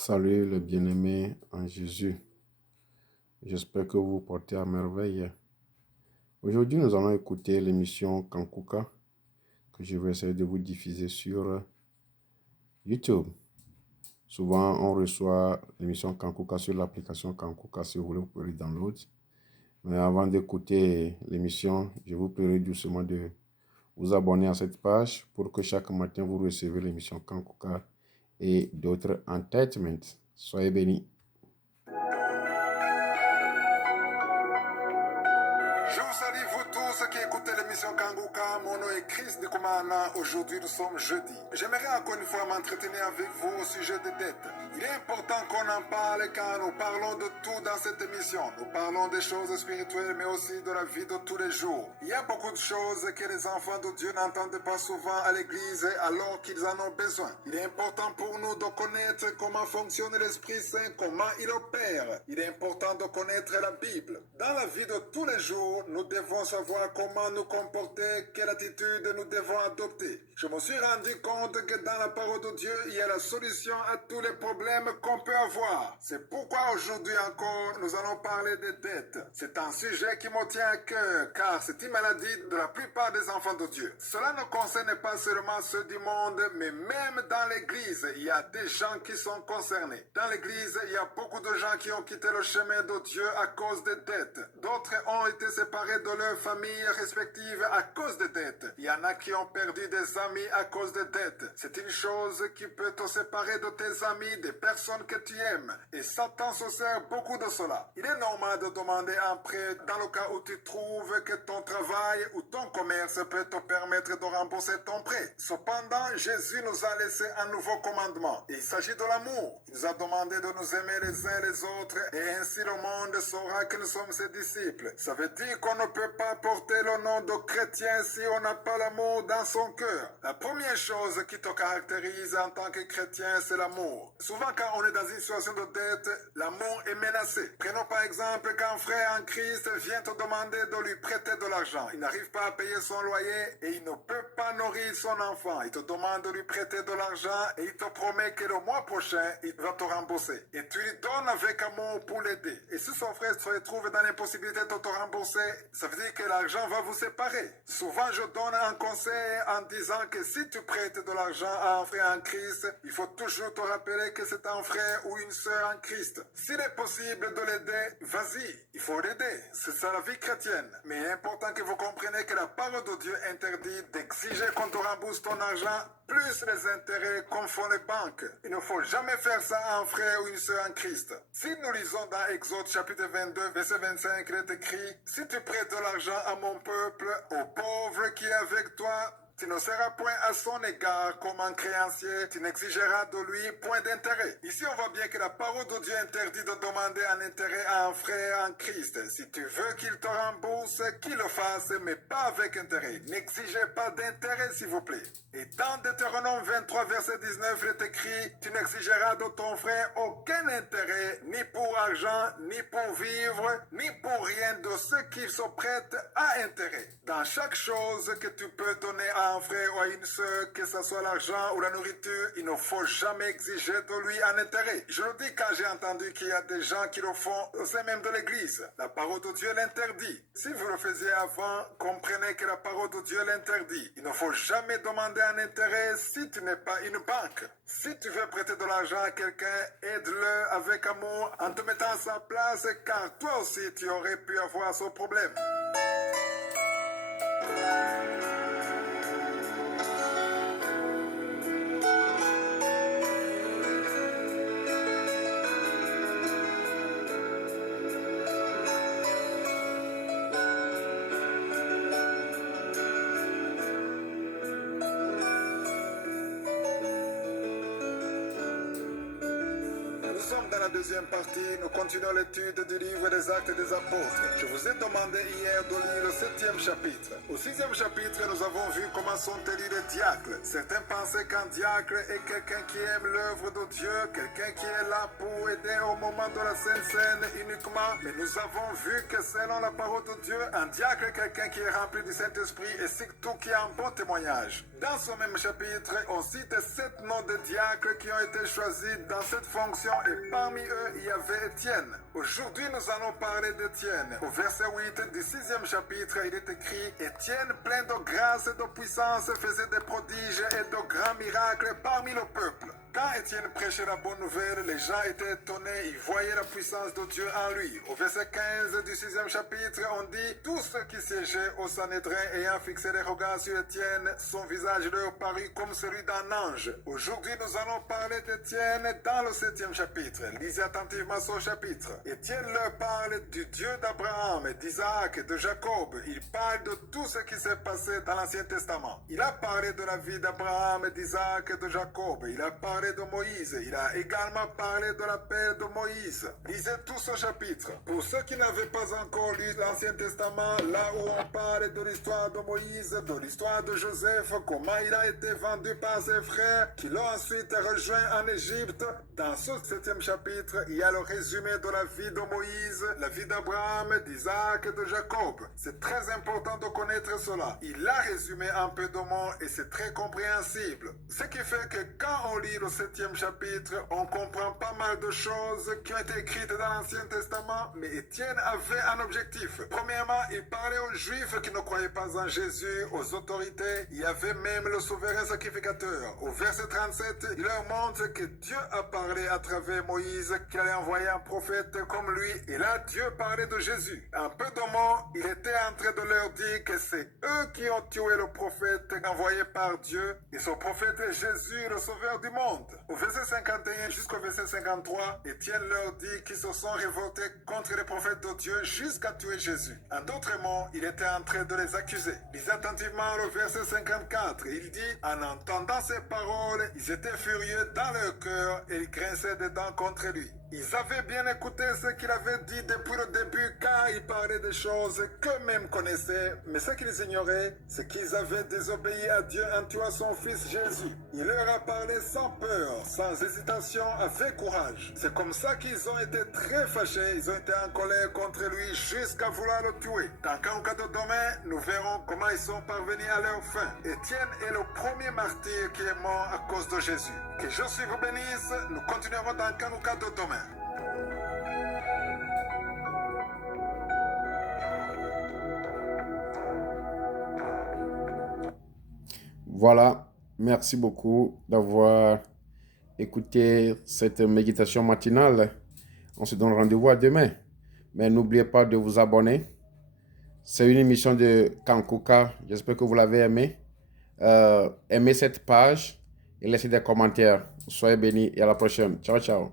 Salut les bien-aimés en Jésus. J'espère que vous vous portez à merveille. Aujourd'hui, nous allons écouter l'émission Kankuka que je vais essayer de vous diffuser sur YouTube. Souvent, on reçoit l'émission Kankuka sur l'application Kankuka. Si vous voulez, vous pouvez le download. Mais avant d'écouter l'émission, je vous prierai doucement de vous abonner à cette page pour que chaque matin, vous recevez l'émission Kankuka et d'autres entertainments. Soyez bénis. Je vous salue vous tous qui écoutez l'émission Kanguka. Mon nom est Chris de Kumana. Aujourd'hui, nous sommes jeudi. J'aimerais encore une fois m'entretenir avec vous au sujet des dettes. Il est important qu'on en parle car nous parlons de tout dans cette émission. Nous parlons des choses spirituelles mais aussi de la vie de tous les jours. Il y a beaucoup de choses que les enfants de Dieu n'entendent pas souvent à l'église alors qu'ils en ont besoin. Il est important pour nous de connaître comment fonctionne l'Esprit Saint, comment il opère. Il est important de connaître la Bible. Dans la vie de tous les jours, nous devons savoir comment nous comporter, quelle attitude nous devons adopter. Je me suis rendu compte que dans la parole de Dieu, il y a la solution à tous les problèmes qu'on peut avoir. C'est pourquoi aujourd'hui encore, nous allons parler des dettes. C'est un sujet qui me tient à cœur, car c'est une maladie de la plupart des enfants de Dieu. Cela ne concerne pas seulement ceux du monde, mais même dans l'Église, il y a des gens qui sont concernés. Dans l'Église, il y a beaucoup de gens qui ont quitté le chemin de Dieu à cause des dettes. D'autres ont été séparés de leurs familles respectives à cause des dettes. Il y en a qui ont perdu des amis à cause des dettes. C'est une chose qui peut te séparer de tes amis, des personnes que tu aimes. Et Satan se sert beaucoup de cela. Il est normal de demander un prêt dans le cas où tu trouves que ton travail ou ton commerce peut te permettre de rembourser ton prêt. Cependant, Jésus nous a laissé un nouveau commandement. Il s'agit de l'amour. Il nous a demandé de nous aimer les uns les autres et ainsi le monde saura que nous sommes ses disciples. Ça veut dire qu'on ne peut pas porter le nom de chrétien si on n'a pas l'amour dans son cœur. La première chose qui te caractérise en tant que chrétien, c'est l'amour. Souvent, quand on est dans une situation de dette, l'amour est menacé. Prenons par exemple qu'un frère en Christ vient te demander de lui prêter de l'argent. Il n'arrive pas à payer son loyer et il ne peut pas nourrir son enfant. Il te demande de lui prêter de l'argent et il te promet que le mois prochain, il va te rembourser. Et tu lui donnes avec amour pour l'aider. Et si son frère se retrouve dans l'impossibilité de te rembourser, ça veut dire que l'argent va vous séparer. Souvent, je donne un conseil en disant que si tu prêtes de l'argent à un frère en Christ, il faut toujours te rappeler que c'est un frère ou une sœur en Christ. S'il est possible de l'aider, vas-y, il faut l'aider. C'est ça la vie chrétienne. Mais il est important que vous compreniez que la parole de Dieu interdit d'exiger qu'on te rembourse ton argent plus les intérêts qu'on font les banques. Il ne faut jamais faire ça à un frère ou une sœur en Christ. Si nous lisons dans Exode chapitre 22, verset 25, il est écrit, « Si tu prêtes de l'argent à mon peuple, au pauvre qui est avec toi, tu ne seras point à son égard comme un créancier, tu n'exigeras de lui point d'intérêt. » Ici, on voit bien que la parole de Dieu interdit de demander un intérêt à un frère en Christ. Si tu veux qu'il te rembourse, qu'il le fasse, mais pas avec intérêt. N'exigez pas d'intérêt, s'il vous plaît. Et dans Deutéronome 23, verset 19, il est écrit, « Tu n'exigeras de ton frère aucun intérêt, ni pour argent, ni pour vivre, ni pour rien de ce qu'il se prête à intérêt. » Dans chaque chose que tu peux donner à un frère ou à une sœur, que ce soit l'argent ou la nourriture, il ne faut jamais exiger de lui un intérêt. Je le dis car j'ai entendu qu'il y a des gens qui le font au sein même de l'église. La parole de Dieu l'interdit. Si vous le faisiez avant, comprenez que la parole de Dieu l'interdit. Il ne faut jamais demander un intérêt si tu n'es pas une banque. Si tu veux prêter de l'argent à quelqu'un, aide-le avec amour en te mettant à sa place car toi aussi tu aurais pu avoir ce problème. Nous sommes dans la deuxième partie. Nous continuons l'étude du livre des Actes des Apôtres. Je vous ai demandé hier de lire le 7e chapitre. Au 6e chapitre, nous avons vu comment sont élus les diacres. Certains pensaient qu'un diacre est quelqu'un qui aime l'œuvre de Dieu, quelqu'un qui est là pour aider au moment de la Sainte Seine uniquement. Mais nous avons vu que selon la parole de Dieu, un diacre est quelqu'un qui est rempli du Saint-Esprit et surtout qui a un bon témoignage. Dans ce même chapitre, on cite 7 noms de diacres qui ont été choisis dans cette fonction et parmi eux, il y avait Étienne. Aujourd'hui, nous allons parler d'Étienne. Au verset 8 du 6e chapitre, il est écrit « Étienne, plein de grâce et de puissance, faisait des prodiges et de grands miracles parmi le peuple. » Quand Étienne prêchait la bonne nouvelle, les gens étaient étonnés, ils voyaient la puissance de Dieu en lui. Au verset 15 du 6e chapitre, on dit « Tous ceux qui siégeaient au Sanhédrin ayant fixé les regards sur Étienne, son visage leur parut comme celui d'un ange. » Aujourd'hui, nous allons parler d'Étienne dans le 7e chapitre. Lisez attentivement ce chapitre. Étienne leur parle du Dieu d'Abraham, d'Isaac et de Jacob. Il parle de tout ce qui s'est passé dans l'Ancien Testament. Il a parlé de la vie d'Abraham, d'Isaac et de Jacob. Il a parlé de Moïse. Il a également parlé de l'appel de Moïse. Lisez tout ce chapitre. Pour ceux qui n'avaient pas encore lu l'Ancien Testament, là où on parle de l'histoire de Moïse, de l'histoire de Joseph, comment il a été vendu par ses frères, qui l'ont ensuite rejoint en Égypte, dans ce 7e chapitre, il y a le résumé de la vie de Moïse, la vie d'Abraham, d'Isaac et de Jacob. C'est très important de connaître cela. Il a résumé un peu de mots et c'est très compréhensible. Ce qui fait que quand on lit le 7e chapitre, on comprend pas mal de choses qui ont été écrites dans l'Ancien Testament, mais Étienne avait un objectif. Premièrement, il parlait aux Juifs qui ne croyaient pas en Jésus, aux autorités. Il y avait même le souverain sacrificateur. Au verset 37, il leur montre que Dieu a parlé à travers Moïse, qu'il allait envoyer un prophète comme lui. Et là, Dieu parlait de Jésus. Un peu de mots, il était en train de leur dire que c'est eux qui ont tué le prophète envoyé par Dieu. Et ce prophète est Jésus, le sauveur du monde. Au verset 51 jusqu'au verset 53, Étienne leur dit qu'ils se sont révoltés contre les prophètes de Dieu jusqu'à tuer Jésus. En d'autres mots, il était en train de les accuser. Lisez attentivement le verset 54. Il dit, en entendant ces paroles, ils étaient furieux dans leur cœur et ils grinçaient des dents contre lui. Ils avaient bien écouté ce qu'il avait dit depuis le début car il parlait des choses qu'eux-mêmes connaissaient. Mais ce qu'ils ignoraient, c'est qu'ils avaient désobéi à Dieu en tuant son fils Jésus. Il leur a parlé sans peur, sans hésitation, avec courage. C'est comme ça qu'ils ont été très fâchés, ils ont été en colère contre lui jusqu'à vouloir le tuer. Dans Kanguka de demain, nous verrons comment ils sont parvenus à leur fin. Étienne est le premier martyr qui est mort à cause de Jésus. Que Jésus vous bénisse, nous continuerons dans Kanguka de demain. Voilà, merci beaucoup d'avoir écouté cette méditation matinale. On se donne rendez-vous à demain. Mais n'oubliez pas de vous abonner. C'est une émission de Kankuka. J'espère que vous l'avez aimé. Aimez cette page et laissez des commentaires. Soyez bénis et à la prochaine. Ciao, ciao.